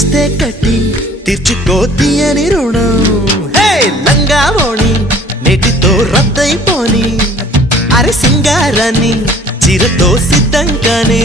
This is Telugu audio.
ఇస్తే కట్టి తీర్చుకో తీయని రుణం. హే లంగా ఓణి నేటితో రద్దయిపోని, అరే సింగారాన్ని చీరతో సిద్ధంగానే.